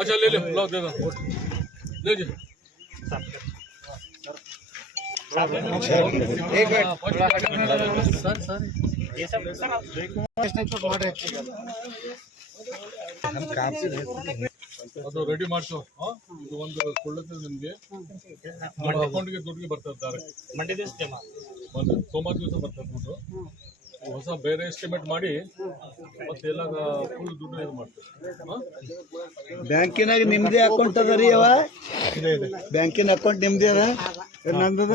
अच्छा ले ले लो दे दो ले जी एक मिनट सर सर ये सब ಅದು ರೆಡಿ ಮಾಡ್ಸೋ ಇದು ಒಂದು ಕೊಳ್ಳುತ್ತೆ ನಿಮಗೆ ನಿಮ್ಮ ಅಕೌಂಟ್ಗೆ ದುಡ್ಡಿಗೆ ಬರ್ತದೆ ಡೈರೆಕ್ಟ್ ಮಂಡೇ ದಿವಸ ಸೋಮವಾರ ದಿವಸ ಬರ್ತದೆ ದುಡ್ಡು ಹೊಸ ಬೇರೆ ಎಸ್ಟಿಮೇಟ್ ಮಾಡಿ ಮತ್ತೆ ಎಲ್ಲ ಫುಲ್ ದುಡ್ಡು ಇದು ಮಾಡ್ತಾರೆ ಬ್ಯಾಂಕಿನಾಗ ನಿಮ್ದೇ ಅಕೌಂಟ್ ಅದ ರೀ ಅವ ಬ್ಯಾಂಕಿನ ಅಕೌಂಟ್ ನಿಮ್ದೇ ಅದ ನಂದದ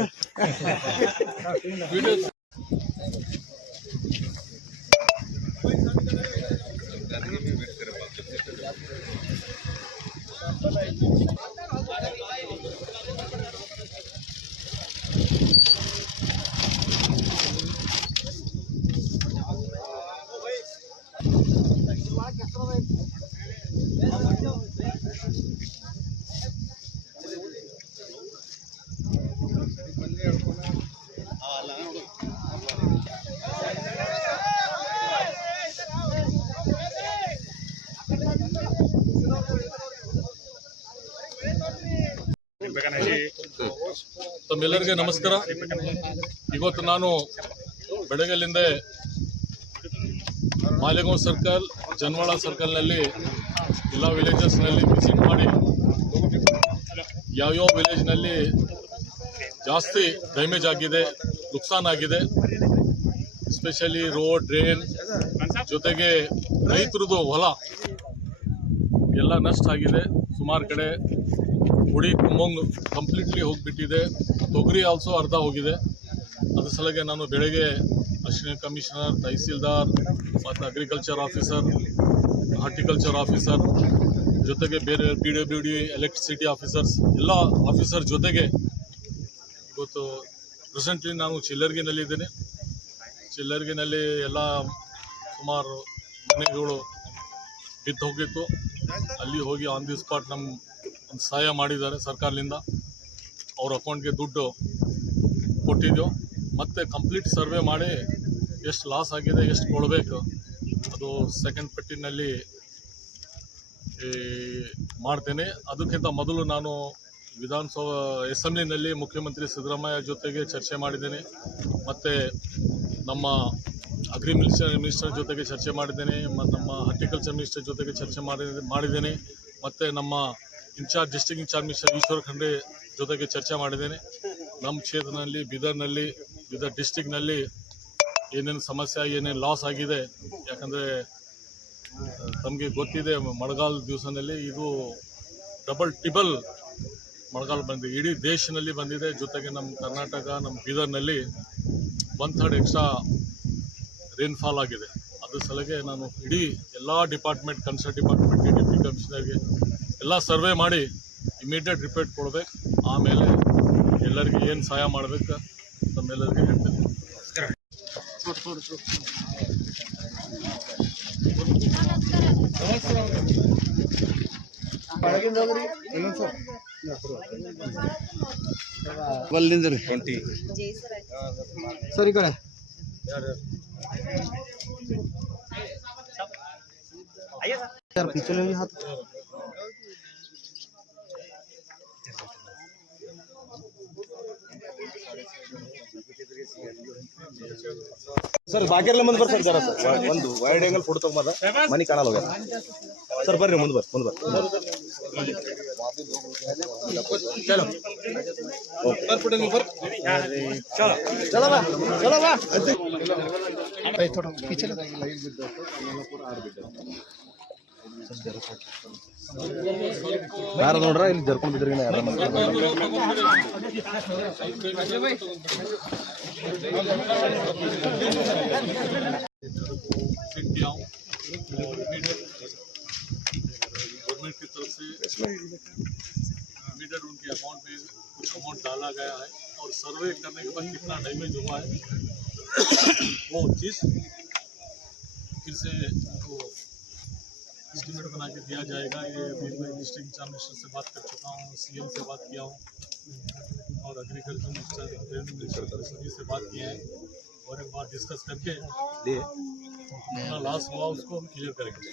ತಮ್ಮೆಲ್ಲರಿಗೆ ನಮಸ್ಕಾರ. ಇವತ್ತು ನಾನು ಬೆಳಗ್ಗೆಲಿಂದ ಮಾಲೆಗಾಂವ್ ಸರ್ಕಲ್, ಜನವಾಳ ಸರ್ಕಲ್ನಲ್ಲಿ ಎಲ್ಲ ವಿಲೇಜಸ್ನಲ್ಲಿ ವಿಸಿಟ್ ಮಾಡಿ ಯಾವ್ಯಾವ ವಿಲೇಜ್ನಲ್ಲಿ ಜಾಸ್ತಿ ಡ್ಯಾಮೇಜ್ ಆಗಿದೆ, ನುಕ್ಸಾನ್ ಆಗಿದೆ, ಎಸ್ಪೆಷಲಿ ರೋಡ್, ಡ್ರೈನ್, ಜೊತೆಗೆ ರೈತರದ್ದು ಹೊಲ ಎಲ್ಲ ನಷ್ಟ ಆಗಿದೆ. ಸುಮಾರು ಕಡೆ ಹುಡಿ ಕುಮ್ಮಂಗ್ ಕಂಪ್ಲೀಟ್ಲಿ ಹೋಗಿಬಿಟ್ಟಿದೆ, ತೊಗರಿ ಆಲ್ಸೋ ಅರ್ಧ ಹೋಗಿದೆ. ಅದ್ರ ಸಲಗೆ ನಾನು ಬೆಳಗ್ಗೆ ಅಸಿಸ್ಟೆಂಟ್ ಕಮಿಷನರ್, ತಹಸೀಲ್ದಾರ್ ಮತ್ತು ಅಗ್ರಿಕಲ್ಚರ್ ಆಫೀಸರ್, ಹಾರ್ಟಿಕಲ್ಚರ್ ಆಫೀಸರ್ ಜೊತೆಗೆ ಬೇರೆ PWD, ಎಲೆಕ್ಟ್ರಿಸಿಟಿ ಆಫೀಸರ್ಸ್ ಎಲ್ಲ ಆಫೀಸರ್ ಜೊತೆಗೆ ಇವತ್ತು ಪ್ರೆಸೆಂಟ್ಲಿ ನಾನು ಚಿಲ್ಲರ್ಗಿನಲ್ಲಿದ್ದೇನೆ. ಚಿಲ್ಲರ್ಗಿನಲ್ಲಿ ಎಲ್ಲ ಸುಮಾರು ಮನೆಗಳು ಬಿದ್ದು ಹೋಗಿತ್ತು. ಅಲ್ಲಿ ಹೋಗಿ ಆನ್ ದಿ ಸ್ಪಾಟ್ ನಮ್ಮ ಒಂದು ಸಹಾಯ ಮಾಡಿದ್ದಾರೆ ಸರ್ಕಾರದಿಂದ. ಅವ್ರ ಅಕೌಂಟ್ಗೆ ದುಡ್ಡು ಕೊಟ್ಟಿದ್ದೆವು. ಮತ್ತು ಕಂಪ್ಲೀಟ್ ಸರ್ವೆ ಮಾಡಿ ಎಷ್ಟು ಲಾಸ್ ಆಗಿದೆ, ಎಷ್ಟು ಕೊಡಬೇಕು ಅದು ಸೆಕೆಂಡ್ ಪಟ್ಟಿನಲ್ಲಿ ಮಾಡ್ತೇನೆ. ಅದಕ್ಕಿಂತ ಮೊದಲು ನಾನು ವಿಧಾನಸಭಾ ಅಸೆಂಬ್ಲಿನಲ್ಲಿ ಮುಖ್ಯಮಂತ್ರಿ ಸಿದ್ದರಾಮಯ್ಯ ಜೊತೆಗೆ ಚರ್ಚೆ ಮಾಡಿದ್ದೇನೆ, ಮತ್ತು ನಮ್ಮ ಮಿನಿಸ್ಟರ್ ಜೊತೆಗೆ ಚರ್ಚೆ ಮಾಡಿದ್ದೇನೆ, ಮತ್ತು ನಮ್ಮ ಹಾರ್ಟಿಕಲ್ಚರ್ ಮಿನಿಸ್ಟರ್ ಜೊತೆಗೆ ಚರ್ಚೆ ಮಾಡಿದ್ದೇನೆ, ಮತ್ತು ನಮ್ಮ district incharge minister Eshwar Khandre ಜೊತೆಗೆ ಚರ್ಚೆ ಮಾಡಿದ್ದೇನೆ. ನಮ್ಮ ಕ್ಷೇತ್ರದಲ್ಲಿ ಬೀದರ್ ಡಿಸ್ಟಿಕ್ನಲ್ಲಿ ಏನೇನು ಸಮಸ್ಯೆ, ಏನೇನು ಲಾಸ್ ಆಗಿದೆ, ಯಾಕಂದರೆ ತಮಗೆ ಗೊತ್ತಿದೆ ಮಳೆಗಾಲ ದಿವಸದಲ್ಲಿ ಇದು ಟ್ರಿಬಲ್ ಮಳೆಗಾಲ ಬಂದಿದೆ, ಇಡೀ ದೇಶದಲ್ಲಿ ಬಂದಿದೆ. ಜೊತೆಗೆ ನಮ್ಮ ಕರ್ನಾಟಕ, ನಮ್ಮ ಬೀದರ್ನಲ್ಲಿ 1/3 ಎಕ್ಸ್ಟ್ರಾ ರೇನ್ಫಾಲ್ ಆಗಿದೆ. ಅದ್ರ ಸಲಗೆ ನಾನು ಇಡೀ ಎಲ್ಲ ಡಿಪಾರ್ಟ್ಮೆಂಟ್, ಕನ್ಸರ್ನ್ ಡಿಪಾರ್ಟ್ಮೆಂಟ್ಗೆ, ಡೆಪ್ಟಿ ಕಮಿಷನರ್ಗೆ ಎಲ್ಲ ಸರ್ವೆ ಮಾಡಿ ಇಮಿಡಿಯೇಟ್ ರಿಪೋರ್ಟ್ ಕೊಡಬೇಕು. ಆಮೇಲೆ ಎಲ್ಲರಿಗೆ ಏನು ಸಹಾಯ ಮಾಡಬೇಕು ತಮ್ಮೆಲ್ಲರಿಗೆ ಹೇಳ್ತೇನೆ. ಸರಿ ಕಡೆ यार पीछे ले हाथ सर बाकी ಮುಂದೆ ಬರ್ತಾರೆ ಜರ ಸರ್ ಒಂದು ವೈಡ್ ಆಂಗಲ್ ಫೋಟೋ ತಗೊಂಬದ ಮನಿ ಕಾಣಲ್ಲ ಹೋಗ್ಯಾರ ಸರ್ ಬರ್ರಿ ಮುಂದೆ ಬರ್ರಿ ಚಲೋ ऊपर पड़े ऊपर चलो बा भाई थोड़ा पीछे लगा लाइट बिट दो पूरा आर बिट ಯಾರು ನೋಡ್ರ ಇಲ್ಲಿ ಜರ್ಕೊಂಡು ಬಿದ್ರಿನ ಯಾರು गवर्नमेंट की तरफ से इमीडिएट उनके अकाउंट में कुछ अमाउंट डाला गया है और सर्वे करने के बाद कितना डैमेज हुआ है वो चीज़ फिर से एस्टीमेट बना के दिया जाएगा। ये अभी मैं डिस्ट्रिक्ट इंचार्ज मिनिस्टर से बात कर चुका हूँ, CM से बात किया हूँ और एग्रीकल्चर मिनिस्टर रेवेन्यू मिनिस्टर सभी से बात किए हैं और एक बार डिस्कस करके अपना लास्ट हुआ उसको हम क्लियर करेंगे।